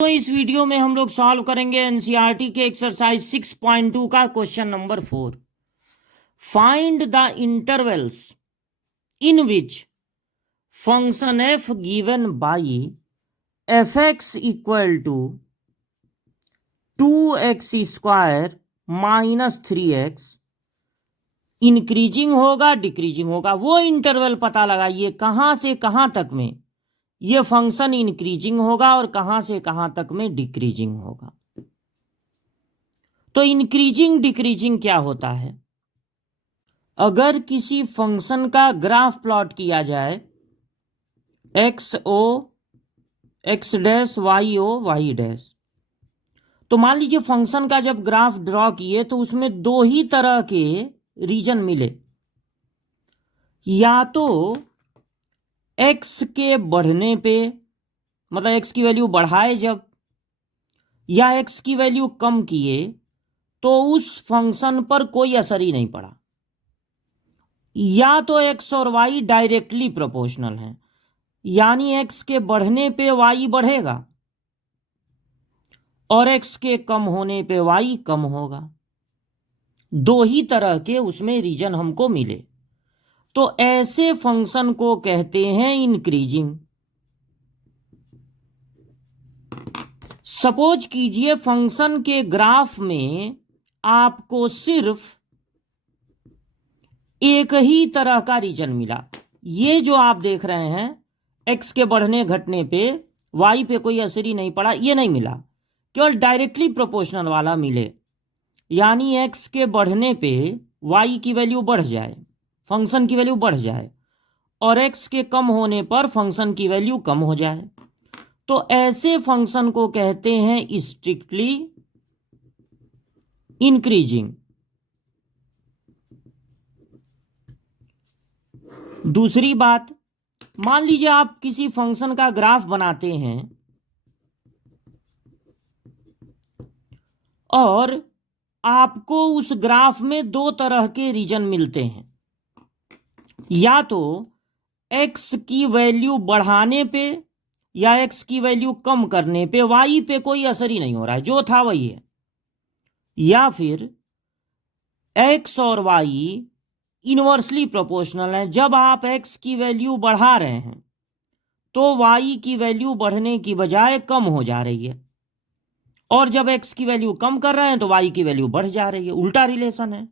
तो इस वीडियो में हम लोग सॉल्व करेंगे एनसीईआरटी के एक्सरसाइज 6.2 का question number 4। Find the intervals in which function f given by f x equal to 2x² minus 3x increasing होगा डिक्रीजिंग होगा। वो इंटरवल पता लगाइए कहां से कहां तक में ये फंक्शन इंक्रीजिंग होगा और कहां से कहां तक में डिक्रीजिंग होगा। तो इंक्रीजिंग डिक्रीजिंग क्या होता है? अगर किसी फंक्शन का ग्राफ प्लॉट किया जाए X O X dash Y O Y dash, तो मान लीजिए फंक्शन का जब ग्राफ ड्रॉ किए तो उसमें दो ही तरह के रीजन मिले, या तो एक्स के बढ़ने पे मतलब एक्स की वैल्यू बढ़ाए जब, या एक्स की वैल्यू कम किए तो उस फंक्शन पर कोई असर ही नहीं पड़ा। या तो एक्स और वाई डायरेक्टली प्रोपोर्शनल हैं, यानी एक्स के बढ़ने पे वाई बढ़ेगा और एक्स के कम होने पे वाई कम होगा। दो ही तरह के उसमें रीजन हमको मिले, तो ऐसे फंक्शन को कहते हैं इंक्रीजिंग। सपोज कीजिए फंक्शन के ग्राफ में आपको सिर्फ एक ही तरह का रीजन मिला। ये जो आप देख रहे हैं एक्स के बढ़ने घटने पे वाई पे कोई असर ही नहीं पड़ा, ये नहीं मिला, केवल डायरेक्टली प्रोपोर्शनल वाला मिले, यानी एक्स के बढ़ने पे वाई की वैल्यू बढ़ जाए, फंक्शन की वैल्यू बढ़ जाए, और एक्स के कम होने पर फंक्शन की वैल्यू कम हो जाए। तो ऐसे फंक्शन को कहते हैं स्ट्रिक्टली इंक्रीजिंग। दूसरी बात, मान लीजिए आप किसी फंक्शन का ग्राफ बनाते हैं और आपको उस ग्राफ में दो तरह के रीजन मिलते हैं, या तो एक्स की वैल्यू बढ़ाने पे या एक्स की वैल्यू कम करने पे वाई पे कोई असर ही नहीं हो रहा है, जो था वही है, या फिर एक्स और वाई इनवर्सली प्रोपोर्शनल है। जब आप एक्स की वैल्यू बढ़ा रहे हैं तो वाई की वैल्यू बढ़ने की बजाय कम हो जा रही है, और जब एक्स की वैल्यू कम कर रहे हैं तो वाई की वैल्यू बढ़ जा रही है, उल्टा रिलेशन है।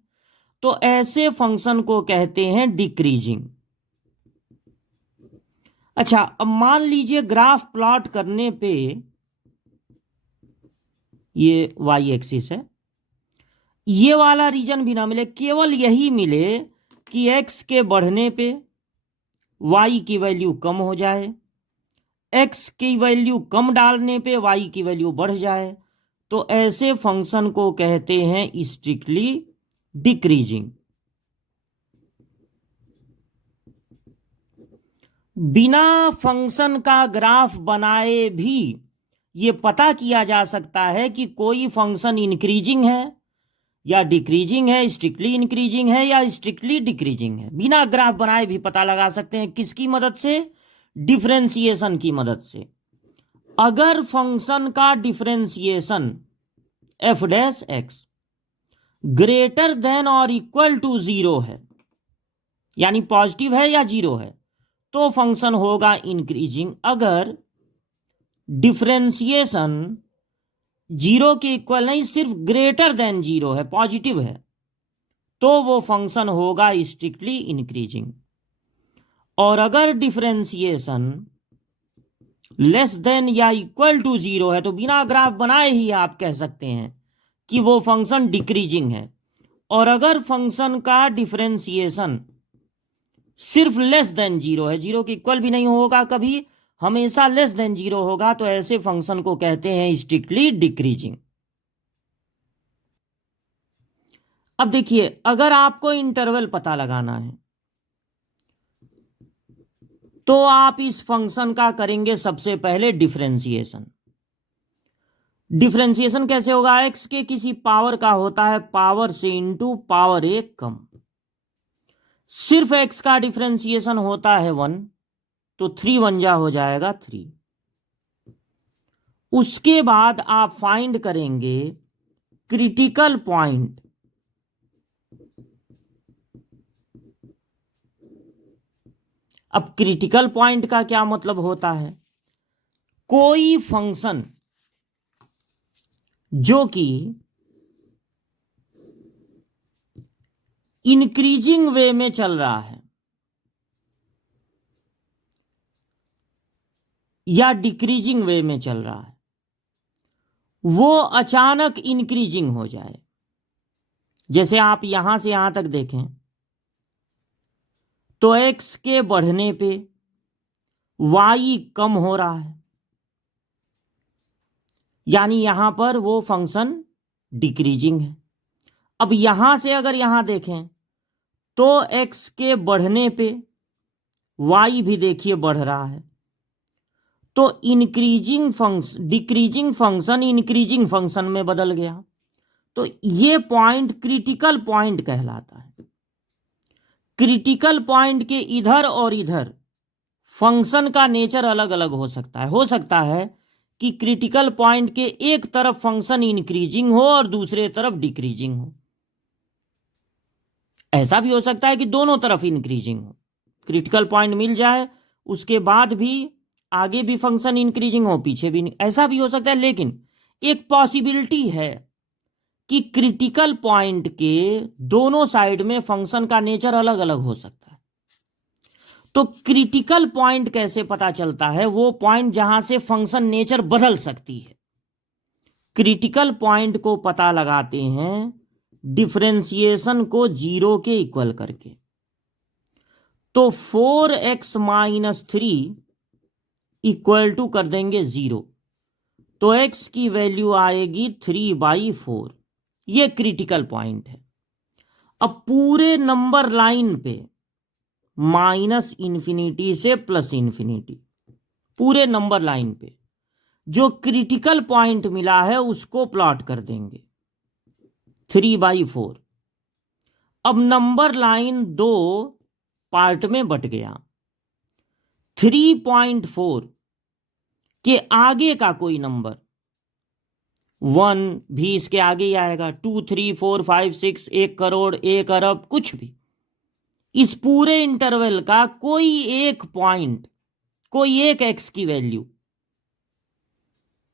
तो ऐसे फंक्शन को कहते हैं डिक्रीजिंग। अच्छा, अब मान लीजिए ग्राफ प्लॉट करने पे ये वाई एक्सिस है, ये वाला रीजन भी ना मिले, केवल यही मिले कि एक्स के बढ़ने पे वाई की वैल्यू कम हो जाए, एक्स की वैल्यू कम डालने पे वाई की वैल्यू बढ़ जाए, तो ऐसे फंक्शन को कहते हैं स्ट्रिक्टली डिक्रीजिंग। बिना फंक्शन का ग्राफ बनाए भी ये पता किया जा सकता है कि कोई फंक्शन इंक्रीजिंग है या डिक्रीजिंग है, स्ट्रिक्टली इंक्रीजिंग है या स्ट्रिक्टली डिक्रीजिंग है। बिना ग्राफ बनाए भी पता लगा सकते हैं। किसकी मदद से? डिफरेंशिएशन की मदद से। अगर फंक्शन का differentiation F dash x greater than और इक्वल टू 0 है, यानी पॉजिटिव है या 0 है, तो फंक्शन होगा इंक्रीजिंग। अगर डिफरेंशिएशन 0 के इक्वल नहीं, सिर्फ ग्रेटर देन 0 है, पॉजिटिव है, तो वो फंक्शन होगा स्ट्रिक्टली इंक्रीजिंग। और अगर डिफरेंशिएशन लेस देन या इक्वल टू 0 है तो बिना ग्राफ बनाए ही आप कह सकते हैं कि वो फंक्शन डिक्रीजिंग है। और अगर फंक्शन का डिफरेंशिएशन सिर्फ लेस देन 0 है, 0 के इक्वल भी नहीं होगा कभी, हमेशा लेस देन 0 होगा, तो ऐसे फंक्शन को कहते हैं स्ट्रिक्टली डिक्रीजिंग। अब देखिए, अगर आपको इंटरवल पता लगाना है तो आप इस फंक्शन का करेंगे सबसे पहले डिफरेंशिएशन। डिफरेंशिएशन कैसे होगा? एक्स के किसी पावर का होता है पावर से इंटू पावर एक कम। सिर्फ एक्स का डिफरेंशिएशन होता है 1, तो 3 1 जा हो जाएगा 3। उसके बाद आप फाइंड करेंगे क्रिटिकल पॉइंट। अब क्रिटिकल पॉइंट का क्या मतलब होता है? कोई फंक्शन जो कि इंक्रीजिंग वे में चल रहा है या डिक्रीजिंग वे में चल रहा है, वो अचानक इंक्रीजिंग हो जाए। जैसे आप यहां से यहां तक देखें तो x के बढ़ने पे y कम हो रहा है, यानी यहां पर वो फंक्शन डिक्रीजिंग है। अब यहां से अगर यहां देखें तो x के बढ़ने पे y भी देखिए बढ़ रहा है, तो डिक्रीजिंग फंक्शन इंक्रीजिंग फंक्शन में बदल गया। तो ये पॉइंट क्रिटिकल पॉइंट कहलाता है। क्रिटिकल पॉइंट के इधर और इधर फंक्शन का नेचर अलग अलग हो सकता है। हो सकता है कि क्रिटिकल पॉइंट के एक तरफ फंक्शन इंक्रीजिंग हो और दूसरे तरफ डिक्रीजिंग हो। ऐसा भी हो सकता है कि दोनों तरफ इंक्रीजिंग हो, क्रिटिकल पॉइंट मिल जाए उसके बाद भी आगे भी फंक्शन इंक्रीजिंग हो, पीछे भी, ऐसा भी हो सकता है। लेकिन एक पॉसिबिलिटी है कि क्रिटिकल पॉइंट के दोनों साइड में फंक्शन का नेचर अलग अलग हो सकता है। तो क्रिटिकल पॉइंट कैसे पता चलता है? वो पॉइंट जहां से फंक्शन नेचर बदल सकती है। क्रिटिकल पॉइंट को पता लगाते हैं डिफरेंशिएशन को 0 के इक्वल करके। तो 4x - 3 इक्वल टू कर देंगे 0, तो x की वैल्यू आएगी 3/4। ये क्रिटिकल पॉइंट है। अब पूरे नंबर लाइन पे -∞ से +∞, पूरे नंबर लाइन पे जो क्रिटिकल पॉइंट मिला है उसको प्लॉट कर देंगे 3/4। अब नंबर लाइन 2 पार्ट में बट गया। 3.4 के आगे का कोई नंबर, 1 भी इसके आगे ही आएगा, 2, 3, 4, 5, 6, 1 करोड़, 1 अरब, कुछ भी, इस पूरे इंटरवल का कोई एक पॉइंट, कोई एक एक्स की वैल्यू,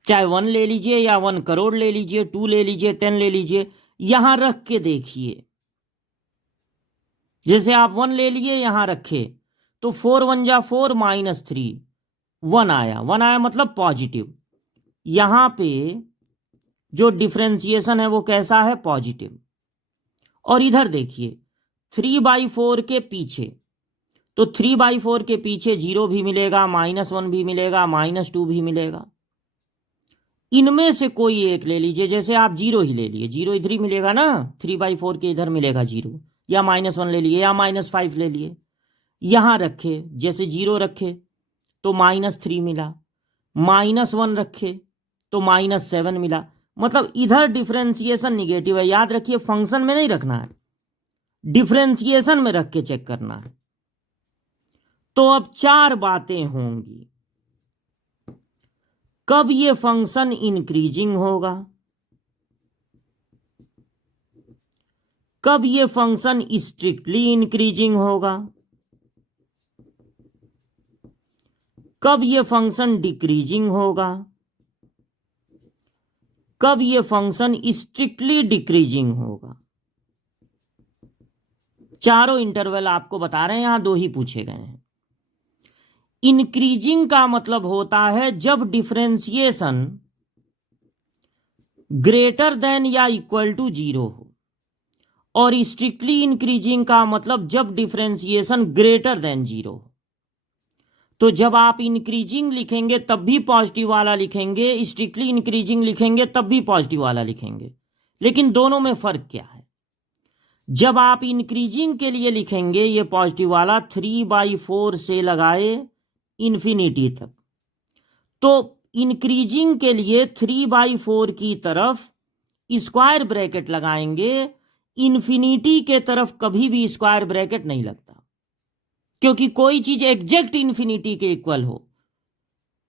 चाहे 1 ले लीजिए या 1 करोड़ ले लीजिए, 2 ले लीजिए, 10 ले लीजिए, यहां रख के देखिए। जैसे आप 1 ले लिए यहां रखे तो 4 1 जा 4 -3, 1 आया, 1 आया मतलब पॉजिटिव। यहां पे जो डिफरेंशिएशन है वो कैसा है? पॉजिटिव। और इधर देखिए 3/4 के पीछे, तो 3/4 के पीछे 0 भी मिलेगा, -1 भी मिलेगा, -2 भी मिलेगा। इनमें से कोई एक ले लीजिए, जैसे आप 0 ही ले लिए, 0 इधर ही मिलेगा ना, 3/4 के इधर मिलेगा 0, या -1 ले लिए या -5 ले लिए, यहां रखे, जैसे 0 रखे तो -3 मिला, -1 रखे तो -7 मिला। मतलब इधर डिफरेंशिएशन निगेटिव है। याद रखिए फंक्शन में नहीं रखना है, डिफरेंशिएशन में रख के चेक करना है। तो अब 4 बातें होंगी। कब ये फंक्शन इंक्रीजिंग होगा, कब ये फंक्शन स्ट्रिक्टली इंक्रीजिंग होगा, कब ये फंक्शन डिक्रीजिंग होगा, कब ये फंक्शन स्ट्रिक्टली डिक्रीजिंग होगा। चारों इंटरवल आपको बता रहे हैं, यहां 2 ही पूछे गए हैं। इंक्रीजिंग का मतलब होता है जब डिफरेंशिएशन ग्रेटर देन या इक्वल टू 0 हो, और स्ट्रिक्टली इंक्रीजिंग का मतलब जब डिफरेंशिएशन ग्रेटर देन 0 हो। तो जब आप इंक्रीजिंग लिखेंगे तब भी पॉजिटिव वाला लिखेंगे, स्ट्रिक्टली इंक्रीजिंग लिखेंगे तब भी पॉजिटिव वाला लिखेंगे। लेकिन दोनों में फर्क क्या है? जब आप इंक्रीजिंग के लिए लिखेंगे ये पॉजिटिव वाला 3/4 से लगाए इन्फिनिटी तक, तो इंक्रीजिंग के लिए 3/4 की तरफ स्क्वायर ब्रैकेट लगाएंगे, इन्फिनिटी के तरफ कभी भी स्क्वायर ब्रैकेट नहीं लगता, क्योंकि कोई चीज एग्जैक्ट इन्फिनिटी के इक्वल हो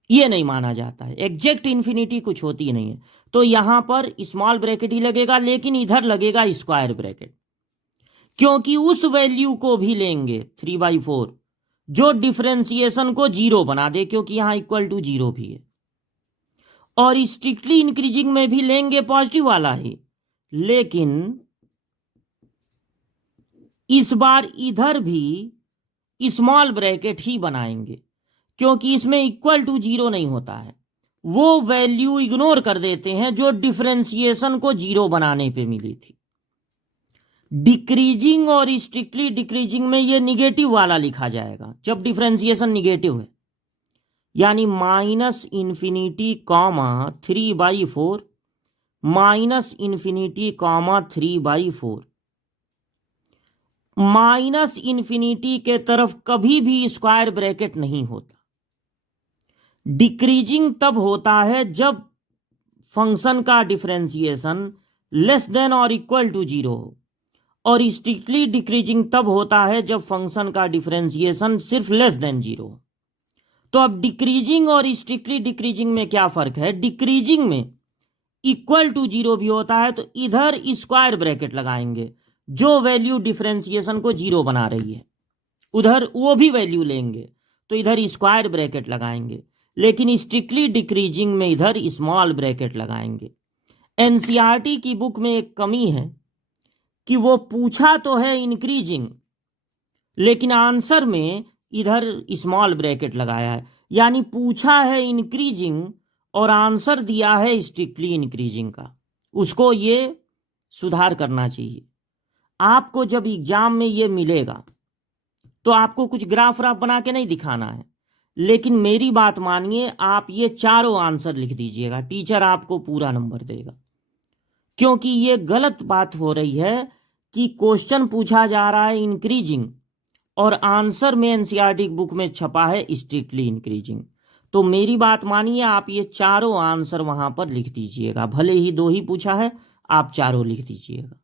ये नहीं माना जाता है, एग्जैक्ट इन्फिनिटी कुछ होती नहीं है। तो यहां पर स्मॉल ब्रैकेट ही लगेगा, लेकिन इधर लगेगा स्क्वायर ब्रैकेट, क्योंकि उस वैल्यू को भी लेंगे 3/4 जो डिफरेंशिएशन को जीरो बना दे, क्योंकि यहां इक्वल टू जीरो भी है। और स्ट्रिक्टली इंक्रीजिंग में भी लेंगे पॉजिटिव वाला ही, लेकिन इस बार इधर भी स्मॉल ब्रैकेट ही बनाएंगे, क्योंकि इसमें इक्वल टू जीरो नहीं होता है। वो वैल्यू इग्नोर कर देते हैं जो डिफरेंशिएशन को जीरो बनाने पे मिली थी। डिक्रीजिंग और स्ट्रिक्टली डिक्रीजिंग में ये निगेटिव वाला लिखा जाएगा जब डिफरेंशिएशन निगेटिव है, यानी -∞, 3/4 -∞, 3/4। -∞ के तरफ कभी भी स्क्वायर ब्रैकेट नहीं होता। डिक्रीजिंग तब होता है जब फंक्शन का डिफरेंशिएशन लेस देन और इक्वल टू जीरो हो, और स्ट्रिक्टली डिक्रीजिंग तब होता है जब फंक्शन का डिफरेंशिएशन सिर्फ लेस देन जीरो हो। तो अब डिक्रीजिंग और स्ट्रिक्टली डिक्रीजिंग में क्या फर्क है? डिक्रीजिंग में इक्वल टू जीरो भी होता है, तो इधर स्क्वायर ब्रैकेट लगाएंगे जो वैल्यू डिफरेंशिएशन को जीरो बना रही है, उधर वो भी वैल्यू लेंगे तो इधर स्क्वायर ब्रैकेट लगाएंगे। लेकिन स्ट्रिक्टली डिक्रीजिंग में इधर स्मॉल ब्रैकेट लगाएंगे। एनसीईआरटी की बुक में एक कमी है कि वो पूछा तो है इंक्रीजिंग, लेकिन आंसर में इधर स्मॉल ब्रैकेट लगाया है, यानी पूछा है इंक्रीजिंग और आंसर दिया है स्ट्रिक्टली इंक्रीजिंग का। उसको ये सुधार करना चाहिए। आपको जब एग्जाम में ये मिलेगा तो आपको कुछ ग्राफ व्राफ बना के नहीं दिखाना है, लेकिन मेरी बात मानिए, आप ये चारों आंसर लिख दीजिएगा, टीचर आपको पूरा नंबर देगा। क्योंकि ये गलत बात हो रही है कि क्वेश्चन पूछा जा रहा है इंक्रीजिंग और आंसर में एनसीईआरटी बुक में छपा है स्ट्रिक्टली इंक्रीजिंग। तो मेरी बात मानिए, आप ये चारों आंसर वहां पर लिख दीजिएगा, भले ही 2 ही पूछा है, आप चारों लिख दीजिएगा।